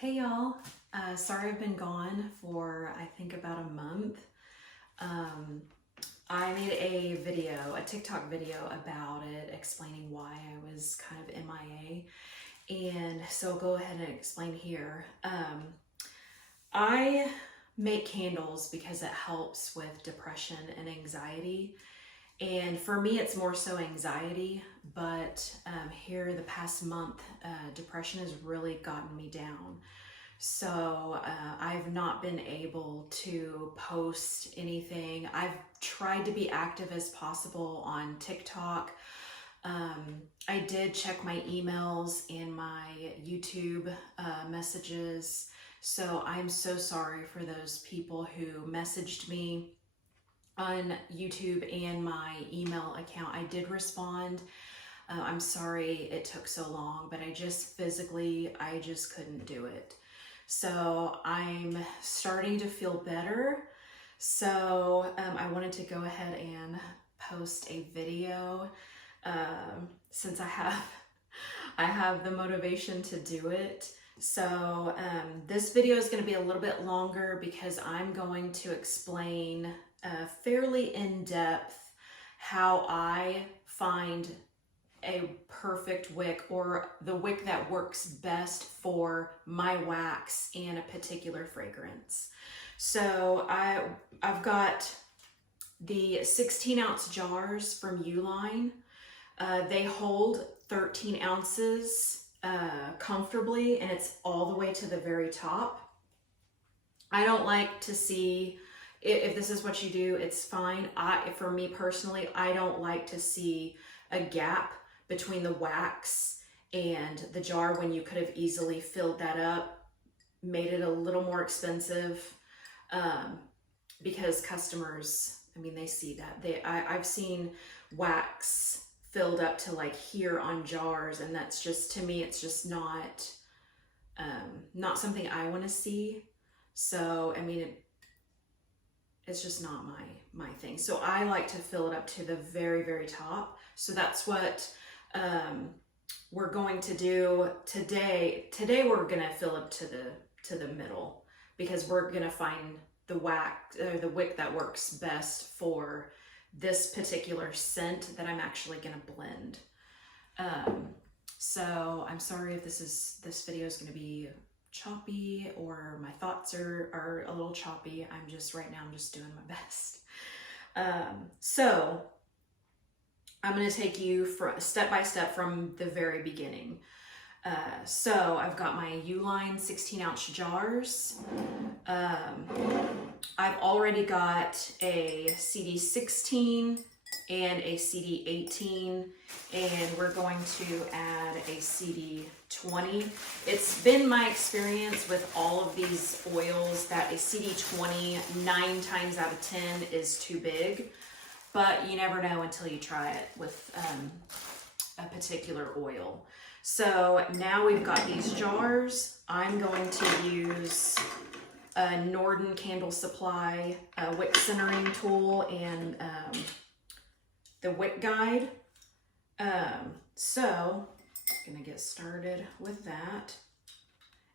Hey y'all, sorry I've been gone for I think about a month. I made a TikTok video about it, explaining why I was kind of MIA, and so I'll go ahead and explain here. I make candles because it helps with depression and anxiety, and for me it's more so anxiety, but here the past month, depression has really gotten me down. So I've not been able to post anything. I've tried to be active as possible on TikTok. I did check my emails and my YouTube messages. So I'm so sorry for those people who messaged me on YouTube and my email account. I did respond. I'm sorry it took so long, but I just couldn't do it. So I'm starting to feel better. So I wanted to go ahead and post a video since I have the motivation to do it. So this video is going to be a little bit longer because I'm going to explain fairly in depth how I find a perfect wick, or the wick that works best for my wax and a particular fragrance. So I've got the 16-ounce jars from Uline. They hold 13 ounces comfortably, and it's all the way to the very top. I don't like to see, if this is what you do, it's fine. For me personally, I don't like to see a gap between the wax and the jar when you could have easily filled that up, made it a little more expensive, because customers, I mean, they see that. I've seen wax filled up to like here on jars, and that's just, to me, it's just not something I want to see. So, I mean, it's just not my thing. So I like to fill it up to the very, very top. So that's what we're going to do today. Today we're gonna fill up to the middle, because we're gonna find the wax or the wick that works best for this particular scent that I'm actually gonna blend. So I'm sorry if this video is gonna be choppy, or my thoughts are a little choppy. I'm just doing my best. So I'm going to take you step by step from the very beginning. So I've got my Uline 16-ounce jars. I've already got a CD16 and a CD18, and we're going to add a CD20. It's been my experience with all of these oils that a CD20 9 times out of 10 is too big. But you never know until you try it with a particular oil. So now we've got these jars. I'm going to use a Norden Candle Supply wick centering tool and the wick guide. So I'm gonna get started with that.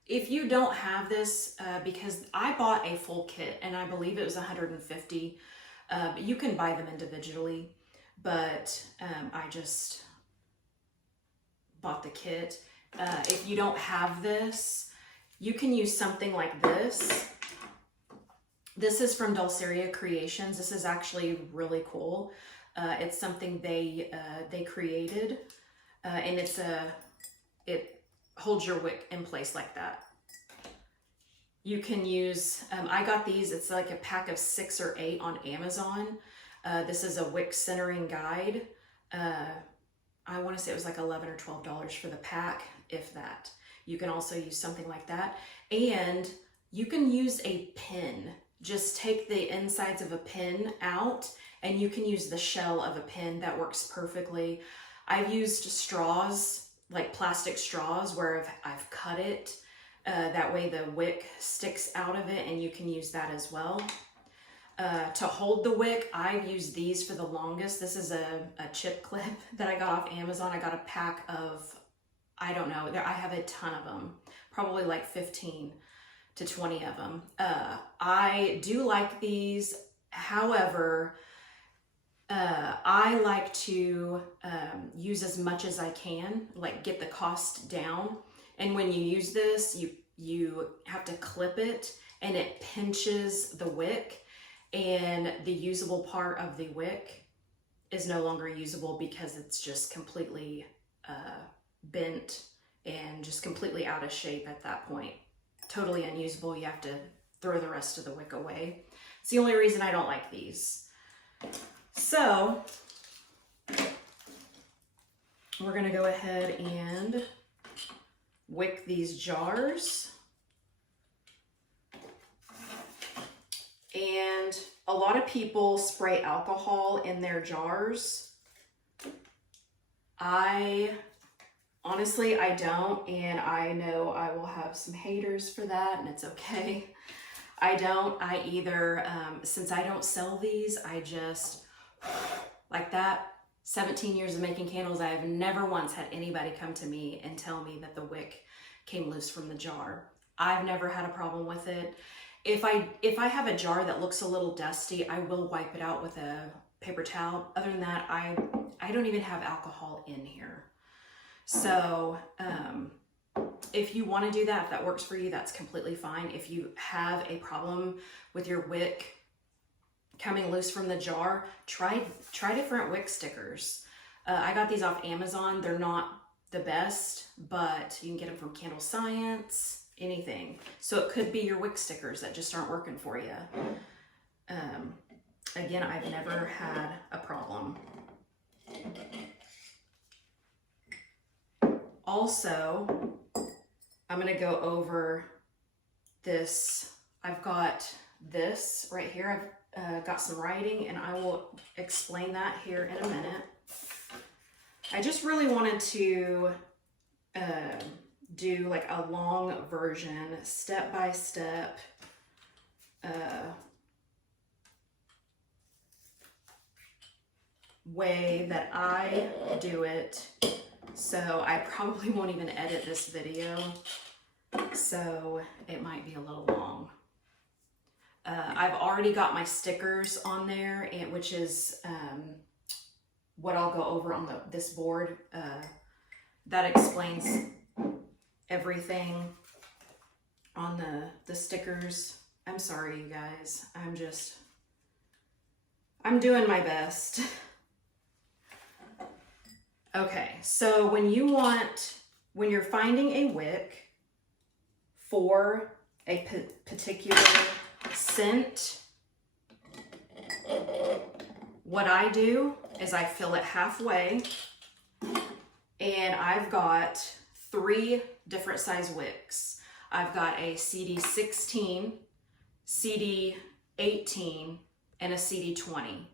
If you don't have this, because I bought a full kit and I believe it was $150. You can buy them individually, but I just bought the kit. If you don't have this, you can use something like this. This is from Dulceria Creations. This is actually really cool. It's something they created, and it holds your wick in place like that. You can use, I got these, it's like a pack of 6 or 8 on Amazon. This is a wick centering guide. I want to say it was like $11 or $12 for the pack, if that. You can also use something like that. And you can use a pin. Just take the insides of a pin out, and you can use the shell of a pin. That works perfectly. I've used straws, like plastic straws, where I've cut it. That way the wick sticks out of it, and you can use that as well. To hold the wick, I've used these for the longest. This is a chip clip that I got off Amazon. I got a pack of I don't know, I have a ton of them, probably like 15 to 20 of them. I do like these. However, I like to use as much as I can, like get the cost down. And when you use this, you have to clip it, and it pinches the wick, and the usable part of the wick is no longer usable because it's just completely bent and just completely out of shape at that point. Totally unusable. You have to throw the rest of the wick away. It's the only reason I don't like these. So we're gonna go ahead and wick these jars. And a lot of people spray alcohol in their jars. Honestly, I don't, and I know I will have some haters for that, and it's okay. I don't. I either, since I don't sell these, I just, like that, 17 years of making candles, I have never once had anybody come to me and tell me that the wick came loose from the jar. I've never had a problem with it. If I have a jar that looks a little dusty, I will wipe it out with a paper towel. Other than that, I don't even have alcohol in here. So if you want to do that, if that works for you, that's completely fine. If you have a problem with your wick coming loose from the jar, try different wick stickers. I got these off Amazon. They're not the best, but you can get them from Candle Science, anything. So it could be your wick stickers that just aren't working for you. Again, I've never had a problem. Also, I'm gonna go over this. I've got this right here. I've got some writing, and I will explain that here in a minute. I just really wanted to do like a long version, step by step, way that I do it. So I probably won't even edit this video, so it might be a little long. I've already got my stickers on there, and which is what I'll go over on this board. That explains everything on the stickers. I'm sorry, you guys. I'm doing my best. Okay, so when you're finding a wick for a particular scent, what I do is I fill it halfway, and I've got 3 different size wicks. I've got a CD16, CD18, and a CD20.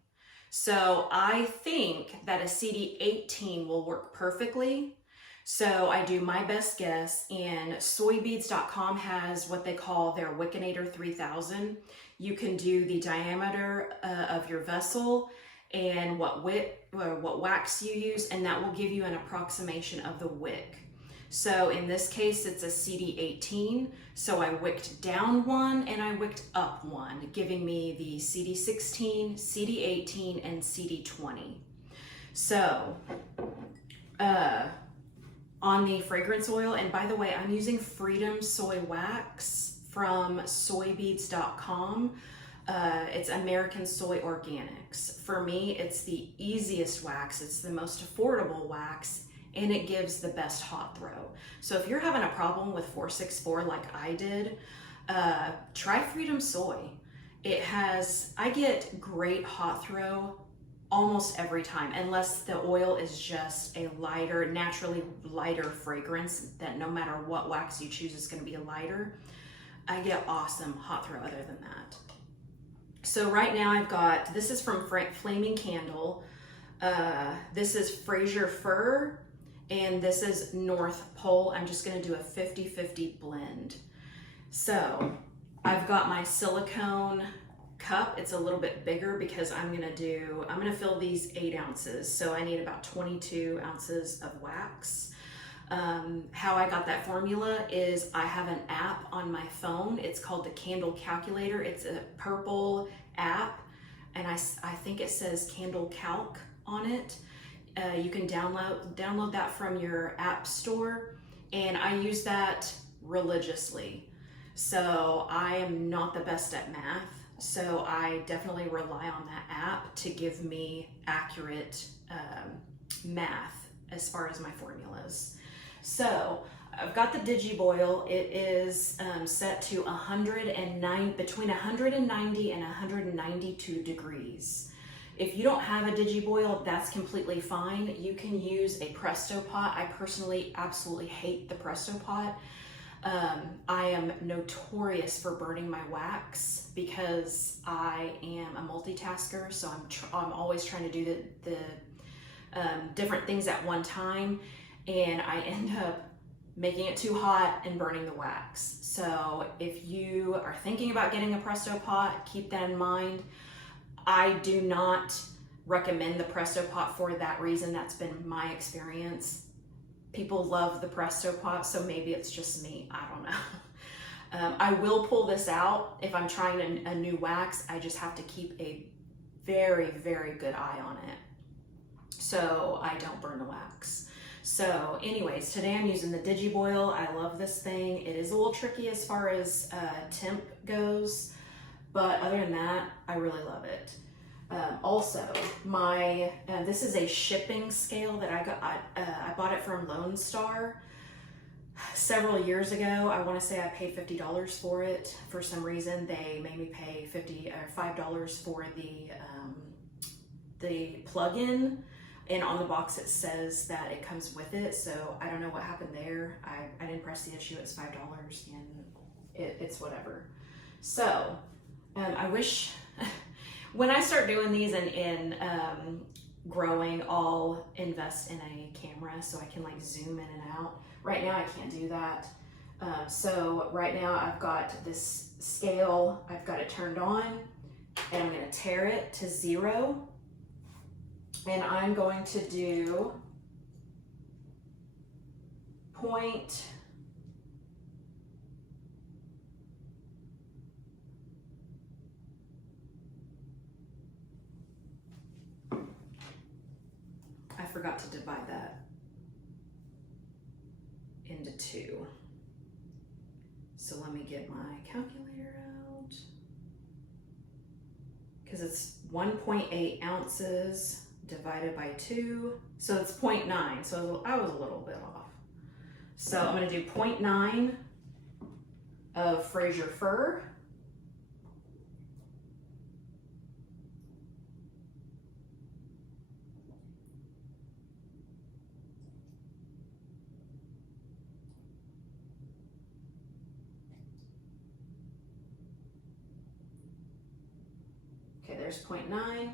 So I think that a CD18 will work perfectly. So I do my best guess, and soybeads.com has what they call their Wickinator 3000. You can do the diameter of your vessel and what wax you use, and that will give you an approximation of the wick. So in this case, it's a CD18. So I wicked down 1 and I wicked up 1, giving me the CD16, CD18, and CD20. So on the fragrance oil, and by the way, I'm using Freedom Soy Wax from soybeads.com. It's American Soy Organics. For me, it's the easiest wax. It's the most affordable wax, and it gives the best hot throw. So if you're having a problem with 464 like I did, try Freedom Soy. I get great hot throw almost every time, unless the oil is just a lighter, naturally lighter fragrance that no matter what wax you choose is gonna be a lighter. I get awesome hot throw other than that. So right now I've got, this is from Flaming Candle. This is Fraser Fir, and this is North Pole. I'm just gonna do a 50-50 blend. So I've got my silicone cup. It's a little bit bigger because I'm gonna fill these 8 ounces. So I need about 22 ounces of wax. How I got that formula is I have an app on my phone. It's called the Candle Calculator. It's a purple app, and I think it says Candle Calc on it. You can download that from your app store, and I use that religiously. So I am not the best at math, so I definitely rely on that app to give me accurate math as far as my formulas. So I've got the DigiBoil. It is set to between 190 and 192 degrees. If you don't have a DigiBoil, that's completely fine. You can use a Presto pot. I personally absolutely hate the Presto pot. I am notorious for burning my wax because I am a multitasker, so I'm always trying to do the different things at one time, and I end up making it too hot and burning the wax. So if you are thinking about getting a Presto pot, keep that in mind. I do not recommend the Presto pot for that reason. That's been my experience. People love the Presto pot, so maybe it's just me. I don't know. I will pull this out if I'm trying a new wax. I just have to keep a very, very good eye on it so I don't burn the wax. So anyways, today I'm using the DigiBoil. I love this thing. It is a little tricky as far as temp goes, but other than that, I really love it. Also, this is a shipping scale that I got. I bought it from Lone Star several years ago. I want to say I paid $50 for it. For some reason, they made me pay $5 for the plug-in, and on the box it says that it comes with it. So I don't know what happened there. I didn't press the issue. It's $5, and it's whatever. So I wish. When I start doing these and growing, I'll invest in a camera so I can like zoom in and out. Right now I can't do that. So right now I've got this scale, I've got it turned on, and I'm gonna tare it to 0. And I'm going to do I forgot to divide that into 2. So let me get my calculator out, because it's 1.8 ounces divided by 2. So it's 0.9. So I was a little bit off. So I'm going to do 0.9 of Fraser fir. Okay, there's 0.9,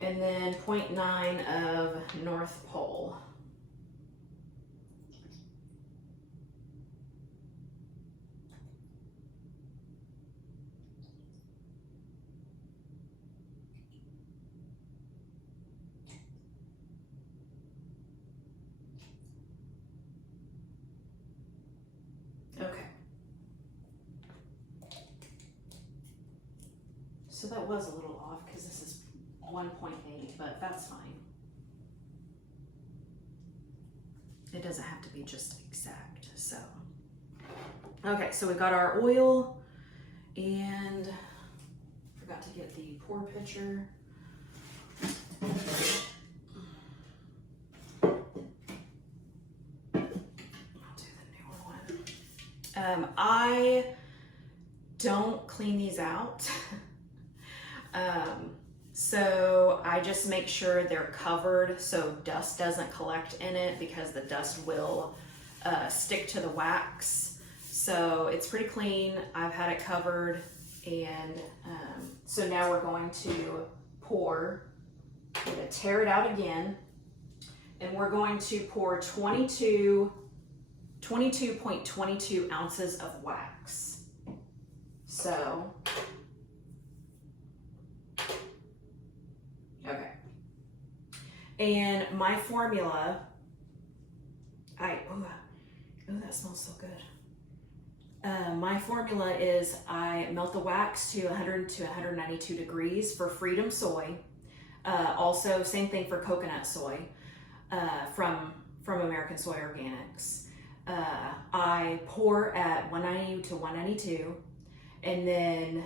and then 0.9 of North Pole. Okay. So that was a little off because this is 1.8, but that's fine. It doesn't have to be just exact, so. Okay, so we got our oil, and forgot to get the pour pitcher. I'll do the newer one. I don't clean these out. So I just make sure they're covered so dust doesn't collect in it, because the dust will stick to the wax. So it's pretty clean. I've had it covered, and so now we're going to pour. I'm going to tear it out again, and we're going to pour 22.22 ounces of wax. So okay. And my formula Oh, that smells so good. My formula is I melt the wax to 100 to 192 degrees for Freedom Soy. Also, same thing for coconut soy from American Soy Organics. I pour at 190 to 192, and then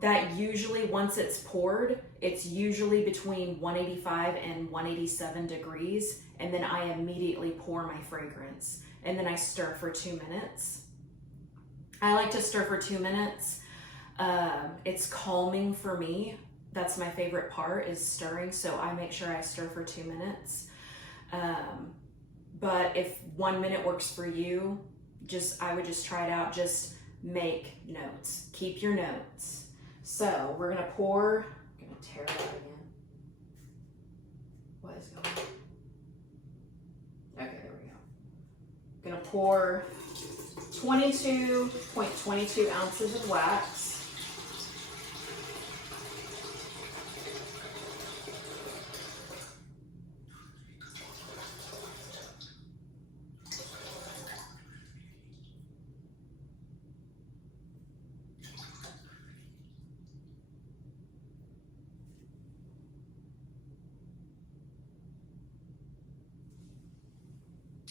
that usually, once it's poured, it's usually between 185 and 187 degrees, and then I immediately pour my fragrance, and then I stir for 2 minutes. I like to stir for 2 minutes. It's calming for me. That's my favorite part, is stirring, so I make sure I stir for 2 minutes. But if 1 minute works for you, I would just try it out. Just make notes. Keep your notes. So we're gonna pour. I'm gonna tear it out again. What is going on? Okay, there we go. Gonna pour 22.22 ounces of wax.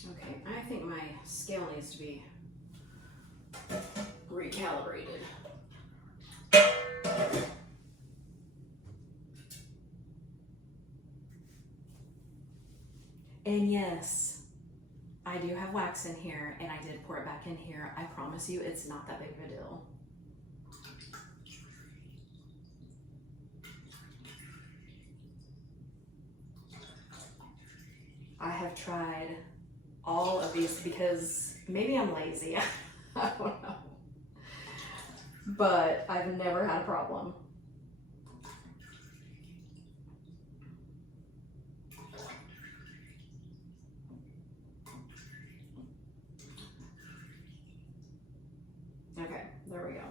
Okay, I think my scale needs to be recalibrated. And yes, I do have wax in here, and I did pour it back in here. I promise you, it's not that big of a deal. I have tried all of these because maybe I'm lazy. I don't know. But I've never had a problem. Okay, there we go.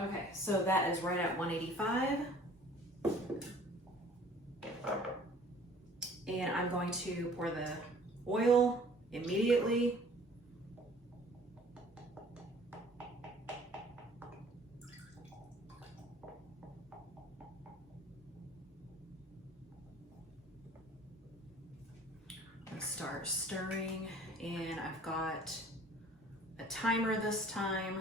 Okay, so that is right at 185. And I'm going to pour the oil immediately. I start stirring, and I've got a timer this time.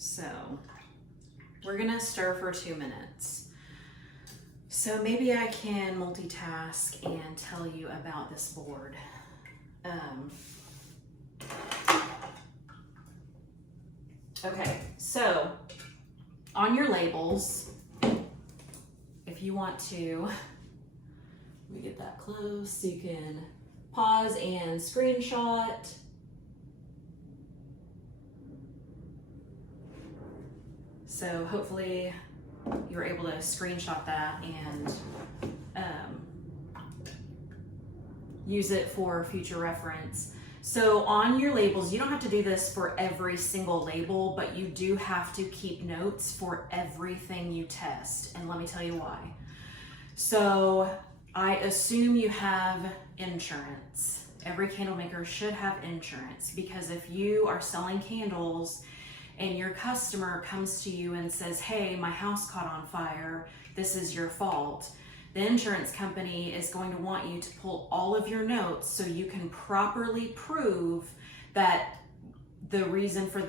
So we're gonna stir for 2 minutes. So maybe I can multitask and tell you about this board. Okay, so on your labels, if you want to, let me get that close so you can pause and screenshot. So hopefully you're able to screenshot that and use it for future reference. So on your labels, you don't have to do this for every single label, but you do have to keep notes for everything you test. And let me tell you why. So I assume you have insurance. Every candle maker should have insurance, because if you are selling candles and your customer comes to you and says, hey, my house caught on fire, this is your fault, the insurance company is going to want you to pull all of your notes so you can properly prove that the reason for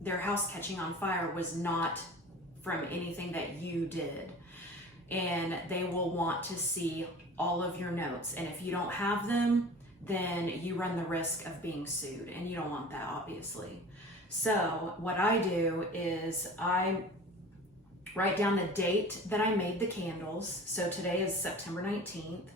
their house catching on fire was not from anything that you did. And they will want to see all of your notes. And if you don't have them, then you run the risk of being sued, and you don't want that, obviously. So what I do is I write down the date that I made the candles. So today is September 19th.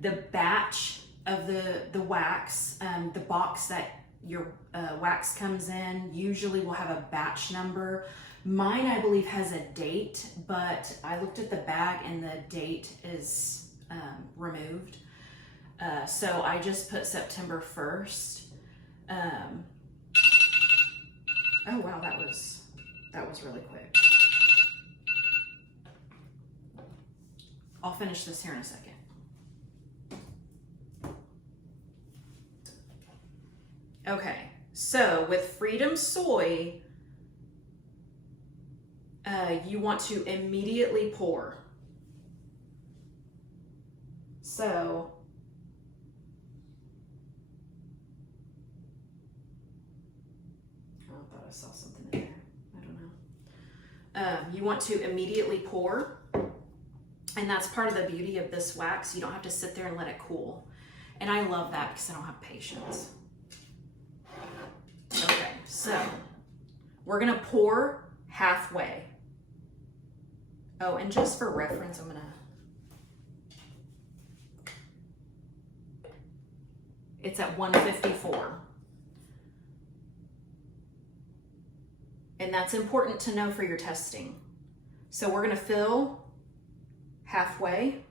The batch of the wax, the box that your wax comes in, usually will have a batch number. Mine, I believe, has a date, but I looked at the bag and the date is removed. So I just put September 1st. Oh wow, that was really quick. I'll finish this here in a second. Okay, so with Freedom Soy, you want to immediately pour. So I thought I saw something in there. I don't know. You want to immediately pour, and that's part of the beauty of this wax. You don't have to sit there and let it cool. And I love that because I don't have patience. Okay, so we're gonna pour halfway. Oh, and just for reference, I'm gonna, it's at 154. And that's important to know for your testing. So we're gonna fill halfway.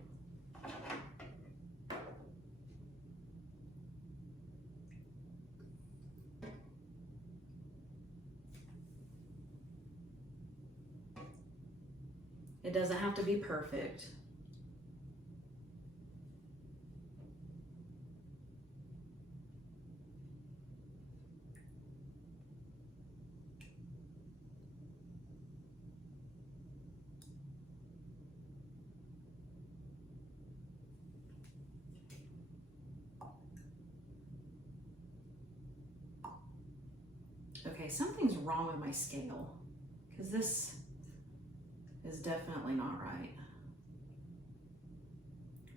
It doesn't have to be perfect. Okay, something's wrong with my scale because this is definitely not right.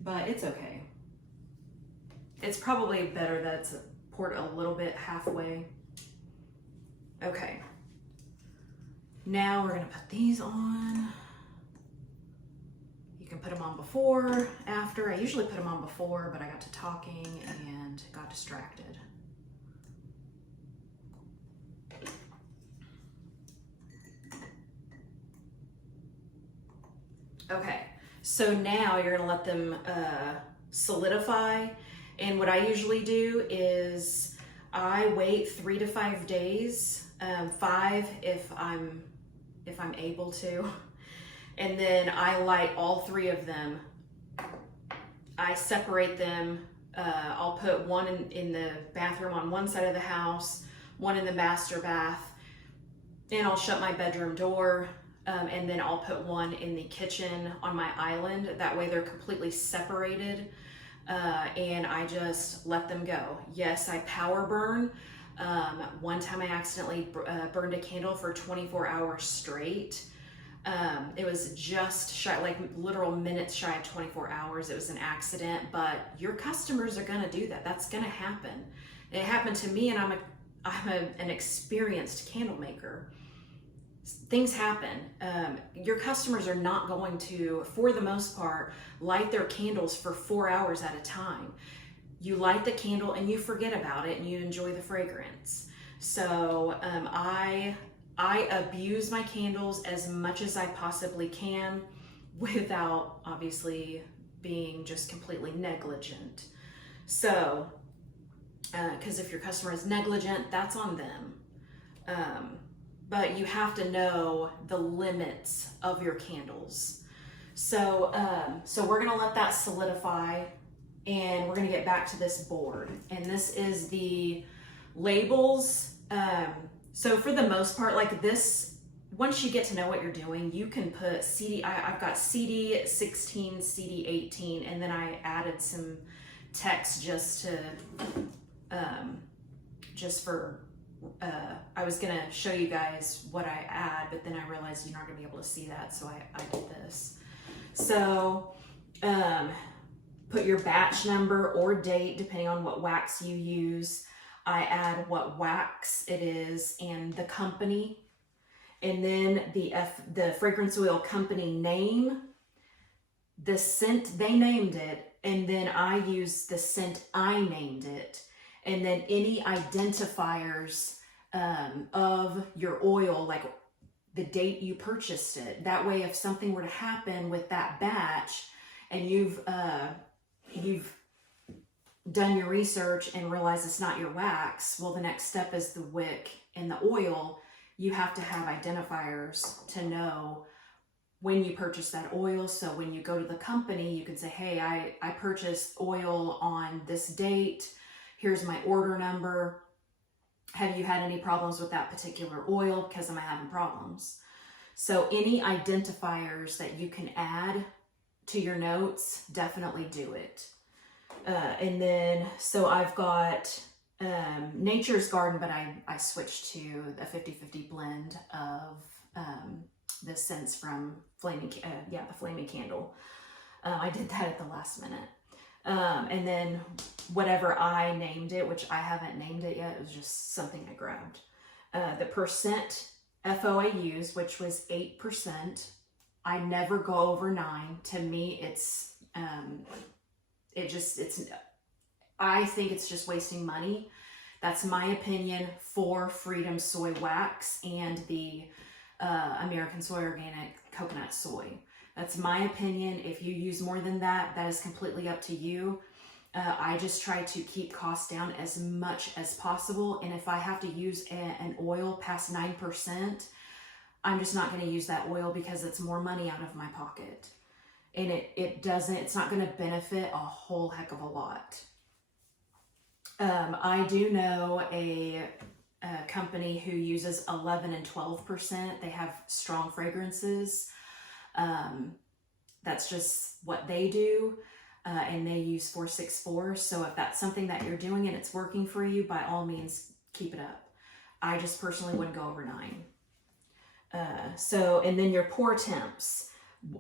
But it's okay. It's probably better that it's poured a little bit halfway. Okay. Now we're gonna put these on. You can put them on before, after. I usually put them on before, but I got to talking and got distracted. Okay, so now you're gonna let them solidify. And what I usually do is I wait 3 to 5 days, 5 if I'm able to. And then I light all 3 of them. I separate them. I'll put one in the bathroom on one side of the house, one in the master bath, and I'll shut my bedroom door. And then I'll put one in the kitchen on my island. That way they're completely separated. And I just let them go. Yes, I power burn. One time I accidentally burned a candle for 24 hours straight. It was just shy, like literal minutes shy of 24 hours. It was an accident, but your customers are gonna do that. That's gonna happen. It happened to me, and I'm an experienced candle maker. Things happen. Your customers are not going to, for the most part, light their candles for 4 hours at a time. You light the candle and you forget about it and you enjoy the fragrance. So I abuse my candles as much as I possibly can without obviously being just completely negligent. So, because if your customer is negligent, that's on them. But you have to know the limits of your candles. So, so we're gonna let that solidify, and we're gonna get back to this board. And this is the labels. So for the most part, like this, once you get to know what you're doing, you can put CD, I've got CD 16, CD 18, and then I added some text just to, just for, I was gonna show you guys what I add, but then I realized you're not gonna be able to see that, so I did this. So put your batch number or date, depending on what wax you use. I add what wax it is and the company, and then the fragrance oil company name, the scent they named it, and then I use the scent I named it. And then any identifiers of your oil, like the date you purchased it. That way, if something were to happen with that batch and you've done your research and realize it's not your wax, well, the next step is the wick and the oil. You have to have identifiers to know when you purchase that oil. So when you go to the company, you can say, hey, I purchased oil on this date. Here's my order number. Have you had any problems with that particular oil? Because am I having problems? So any identifiers that you can add to your notes, definitely do it. And then, so I've got Nature's Garden, but I switched to a 50-50 blend of the scents from the Flaming Candle. I did that at the last minute. And then whatever I named it, which I haven't named it yet, it was just something I grabbed. The percent FO I used, which was 8%. I never go over 9. To me, I think it's just wasting money. That's my opinion for Freedom Soy Wax and the American Soy Organic Coconut Soy. That's my opinion. If you use more than that, that is completely up to you. I just try to keep costs down as much as possible. And if I have to use an oil past 9%, I'm just not going to use that oil because it's more money out of my pocket. And it's not going to benefit a whole heck of a lot. I do know a company who uses 11 and 12%. They have strong fragrances. That's just what they do. And they use 464. So if that's something that you're doing and it's working for you, by all means, keep it up. I just personally wouldn't go over 9. And then your pour temps.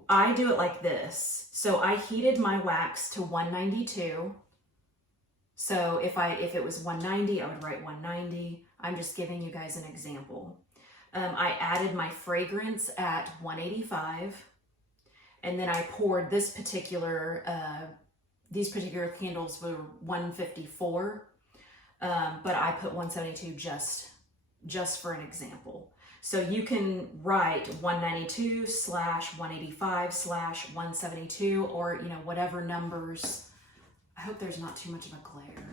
I do it like this. So I heated my wax to 192. So if it was 190, I would write 190. I'm just giving you guys an example. I added my fragrance at 185. And then I poured these particular candles were 154. But I put 172 just for an example. So you can write 192/185/172, or, whatever numbers. I hope there's not too much of a glare.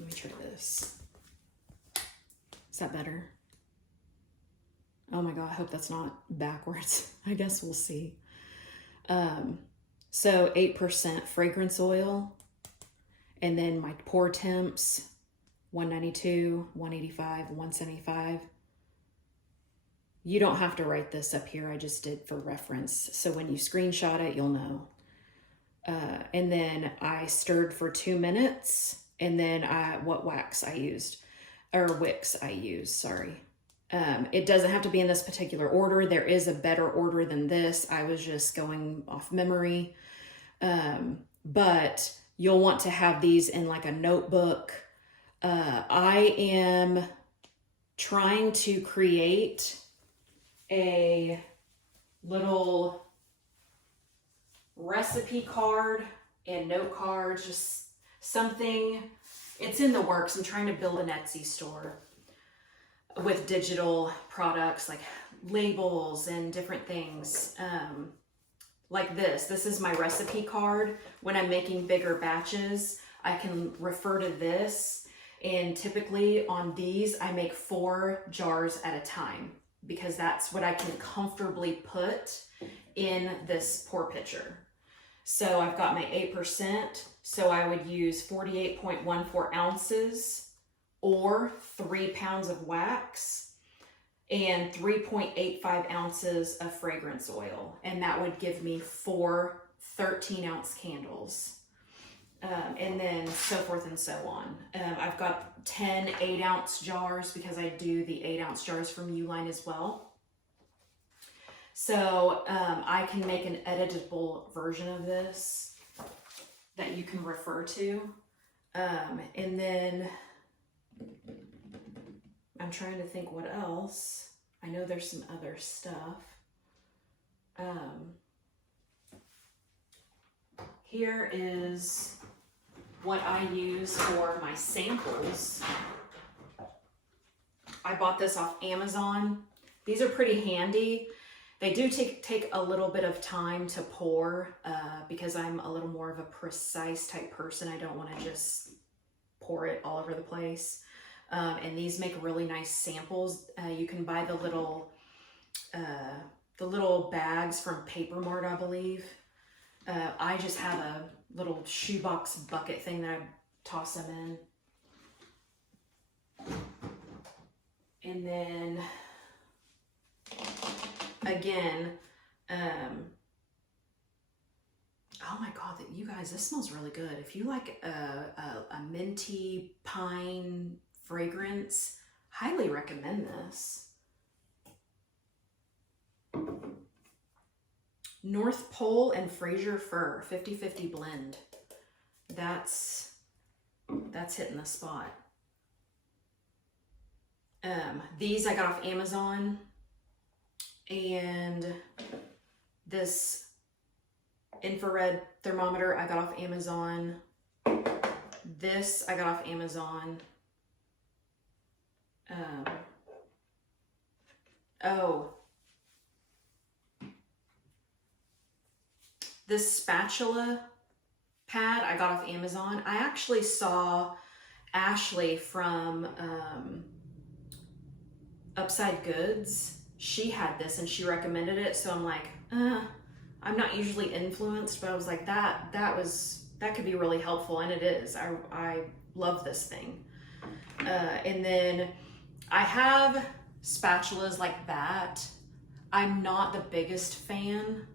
Let me try this. Is that better? Oh my God, I hope that's not backwards. I guess we'll see. So 8% fragrance oil, and then my pour temps, 192, 185, 175. You don't have to write this up here. I just did for reference. So when you screenshot it, you'll know. And then I stirred for 2 minutes, and then what wax I used, or wicks I used, sorry. It doesn't have to be in this particular order. There is a better order than this. I was just going off memory. But you'll want to have these in like a notebook. I am trying to create a little recipe card and note cards, just something. It's in the works. I'm trying to build an Etsy store with digital products like labels and different things. Like this is my recipe card. When I'm making bigger batches, I can refer to this. And typically on these, I make 4 jars at a time because that's what I can comfortably put in this pour pitcher. So I've got my 8%. So I would use 48.14 ounces or 3 pounds of wax and 3.85 ounces of fragrance oil. And that would give me 4 13-ounce candles. And then so forth and so on. I've got 10 8-ounce jars because I do the 8-ounce jars from Uline as well. So I can make an editable version of this that you can refer to. And then I'm trying to think what else. I know there's some other stuff. Here is what I use for my samples. I bought this off Amazon. These are pretty handy. They do take a little bit of time to pour because I'm a little more of a precise type person. I don't want to just pour it all over the place. And these make really nice samples. You can buy the little bags from Paper Mart, I believe. I just have a little shoebox bucket thing that I toss them in. And then again, oh my God, you guys, this smells really good. If you like a minty pine fragrance, highly recommend this. North Pole and Fraser Fir 50-50 blend. That's hitting the spot. These I got off Amazon, and this infrared thermometer I got off Amazon. This I got off Amazon. This spatula pad I got off Amazon. I actually saw Ashley from Upside Goods. She had this and she recommended it, so I'm like, I'm not usually influenced, but I was like, that could be really helpful, and it is. I love this thing. And then I have spatulas like that. I'm not the biggest fan.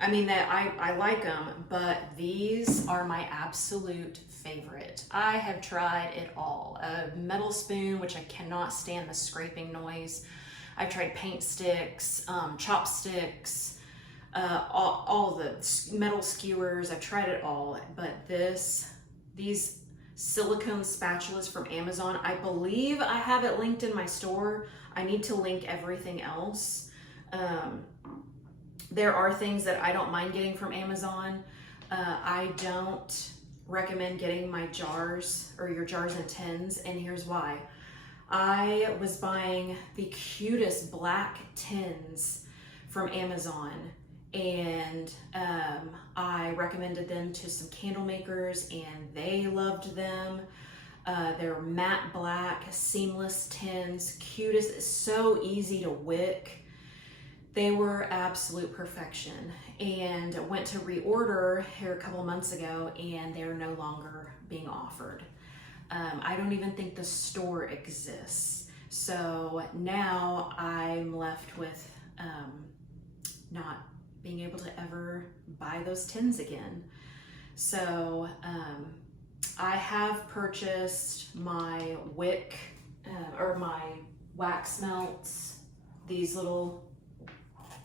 I mean, that I like them, but these are my absolute favorite. I have tried it all. A metal spoon, which I cannot stand the scraping noise. I've tried paint sticks, chopsticks, all the metal skewers. I've tried it all, but these silicone spatulas from Amazon, I believe I have it linked in my store. I need to link everything else. There are things that I don't mind getting from Amazon. I don't recommend getting my jars or your jars and tins, and here's why. I was buying the cutest black tins from Amazon, and I recommended them to some candle makers, and they loved them. They're matte black, seamless tins, cutest, it's so easy to wick. They were absolute perfection, and went to reorder here a couple of months ago, and they're no longer being offered. I don't even think the store exists. So now I'm left with not being able to ever buy those tins again. So I have purchased my wick or my wax melts, these little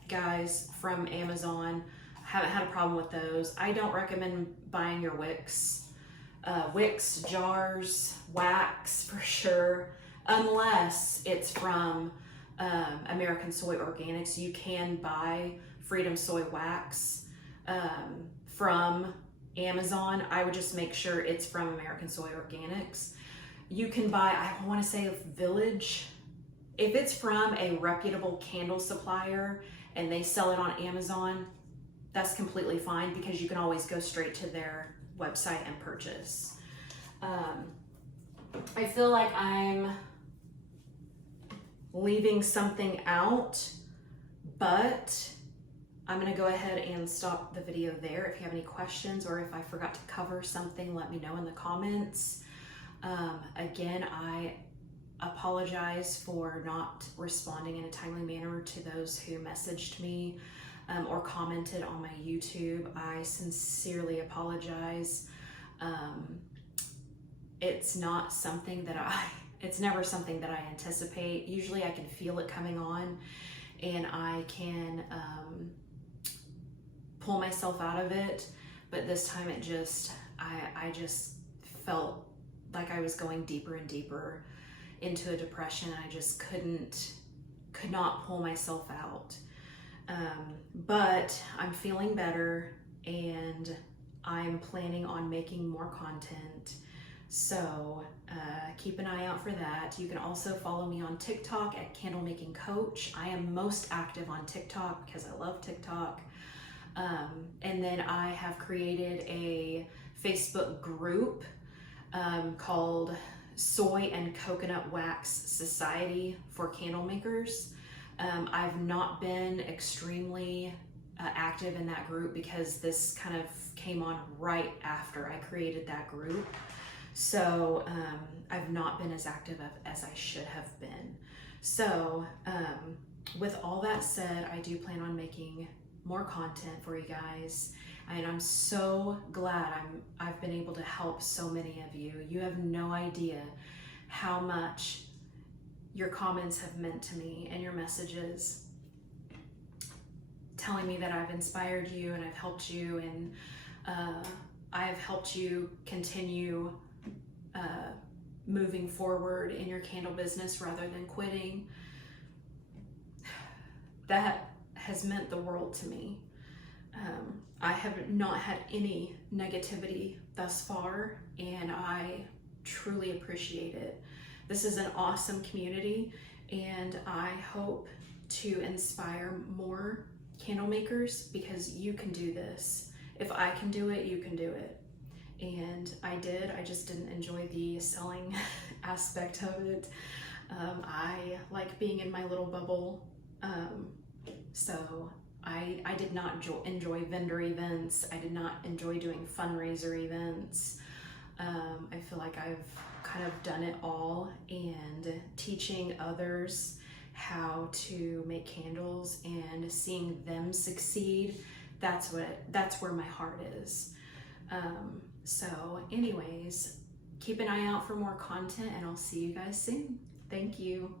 guys from Amazon. Haven't had a problem with those. I don't recommend buying your wicks. Wicks, jars, wax for sure, unless it's from American Soy Organics. You can buy Freedom Soy Wax from Amazon. I would just make sure it's from American Soy Organics. You can buy, I want to say Village. If it's from a reputable candle supplier and they sell it on Amazon, that's completely fine, because you can always go straight to their website and purchase. I feel like I'm leaving something out, but I'm gonna go ahead and stop the video there. If you have any questions or if I forgot to cover something, let me know in the comments. Again, I apologize for not responding in a timely manner to those who messaged me or commented on my YouTube. I sincerely apologize. It's not something that it's never something that I anticipate. Usually I can feel it coming on, and I can pull myself out of it. But this time it just, I just felt like I was going deeper and deeper into a depression. I just could not pull myself out. But I'm feeling better, and I'm planning on making more content So keep an eye out for that. You can also follow me on TikTok at Candle Making Coach. I am most active on TikTok because I love TikTok. And then I have created a Facebook group called Soy and Coconut Wax Society for candle makers. I've not been extremely active in that group because this kind of came on right after I created that group. So I've not been as active as I should have been. So with all that said, I do plan on making more content for you guys, and I'm so glad I've been able to help so many of you. You have no idea how much your comments have meant to me, and your messages telling me that I've inspired you and I've helped you, and I've helped you continue moving forward in your candle business rather than quitting. That has meant the world to me. I have not had any negativity thus far, and I truly appreciate it. This is an awesome community, and I hope to inspire more candle makers, because you can do this. If I can do it, you can do it. And I just didn't enjoy the selling aspect of it. I like being in my little bubble. So I did not enjoy vendor events. I did not enjoy doing fundraiser events. I feel like I've kind of done it all, and teaching others how to make candles and seeing them succeed, that's where my heart is. So anyways, keep an eye out for more content, and I'll see you guys soon. Thank you.